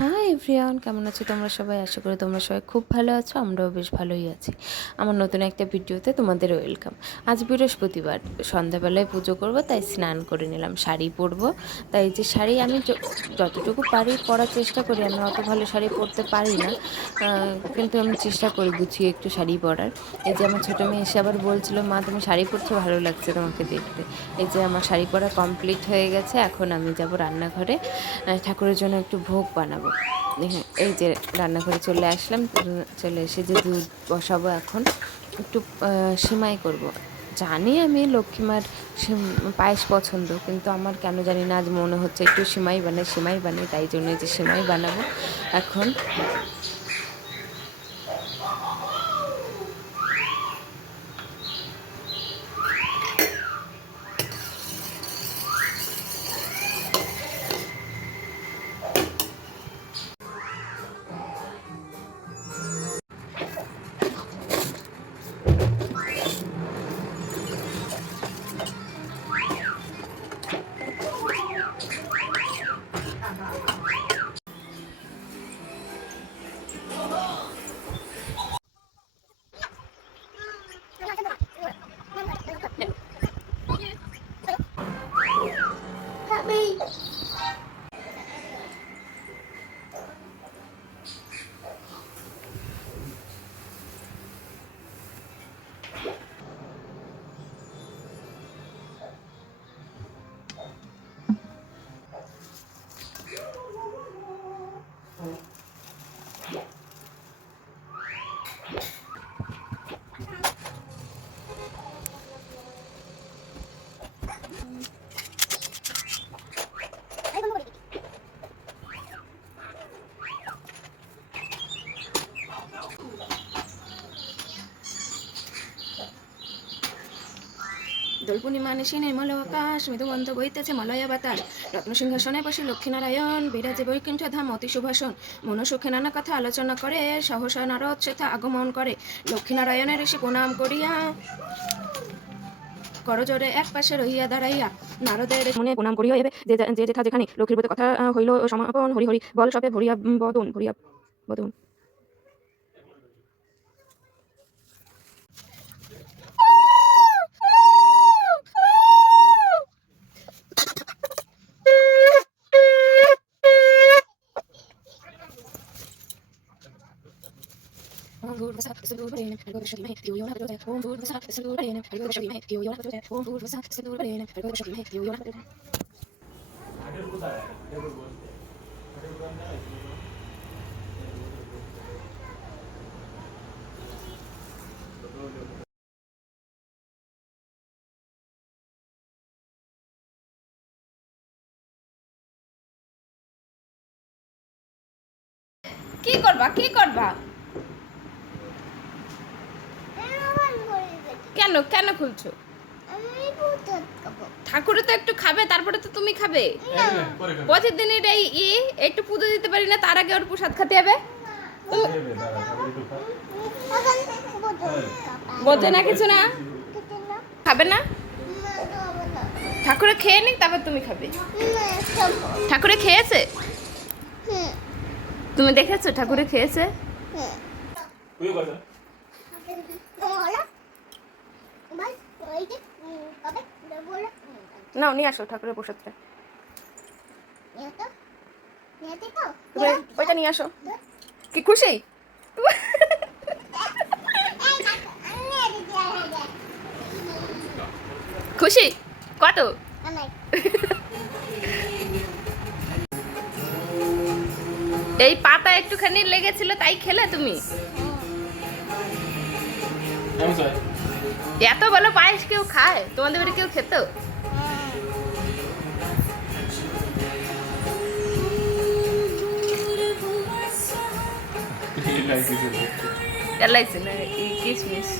Hi everyone, কেমন আছো তোমরা সবাই? আশা করি তোমরা সবাই খুব ভালো আছো। আমরাও বেশ ভালোই আছি। আমার নতুন একটা ভিডিওতে তোমাদের ওয়েলকাম। আজ বৃহস্পতিবার, সন্ধ্যাবেলায় পুজো করব, তাই স্নান করে নিলাম, শাড়ি পরবো। তাই যে শাড়ি আমি যতটুকু পারি পরার চেষ্টা করি। আমি অত ভালো শাড়ি পরতে পারি না, কিন্তু আমি চেষ্টা করি গুছিয়ে একটু শাড়ি পরার। এই যে আমার ছোটো মেয়ে এসে আবার বলছিল, মা তুমি শাড়ি পরছো, ভালো লাগছে তোমাকে দেখতে। এই যে আমার শাড়ি পরা কমপ্লিট হয়ে গেছে। এখন আমি যাব রান্নাঘরে, ঠাকুরের জন্য একটু ভোগ বানাবো। হ্যাঁ, এই যে রান্নাঘরে চলে আসলাম। চলে এসে যে দুধ বসাবো, এখন একটু সেমাই করব। জানি আমি লক্ষ্মীমার পায়েস পছন্দ, কিন্তু আমার কেন জানি না আজ মনে হচ্ছে একটু সেমাই বানাই, তাই জন্য যে সেমাই বানাবো এখন। দোল পূর্ণিমা নিশি নির্মল আকাশ, মৃদুমন্দ বইতেছে মলয়া বাতাস। রত্নসিংহাসনে বসে লক্ষ্মীনারায়ণ, বিরাজে বৈকুণ্ঠ ধাম অতি সুভাষণ। মনসুখে নানা কথা আলোচনা করে, সহসা নারদ সেথা আগমন করে। লক্ষ্মীনারায়ণের ঋষি প্রণাম করিয়া করজোরে এক পাশে রহিয়া দাঁড়াইয়া নারদের মনে প্রণাম করিয়া এবে যে যেথা যেখানে লক্ষ্মীর ব্রত কথা হইল সমাপন। হরি হরি বল সবে ভরিয়া বদন। কি করবা, কি করবা? কেন কেন খুলছো? ঠাকুরে তো একটু খাবে, তারপরে তো তুমি খাবে। প্রতিদিনের এই একটু পুজো দিতে পারি না, তার আগে ওর প্রসাদ খেতে হবে। বোঝে না কিছু না, খাবে না। ঠাকুরে খেয়ে নি, তারপর তুমি খাবে। ঠাকুরে খেয়েছে? তুমি দেখেছো ঠাকুরে খেয়েছে? নাও নিয়ে আসো ঠাকুরের প্রসাদটা, ওইটা নিয়ে আসো। কি খুশি? খুশি কত? এই পাতা একটুখানি লেগেছিল, তাই খেলে তুমি? এত ভালো পায়েস কেউ খায়? তোমাদের বাড়ি কেউ খেত? এলাইছি না, কিশমিশ।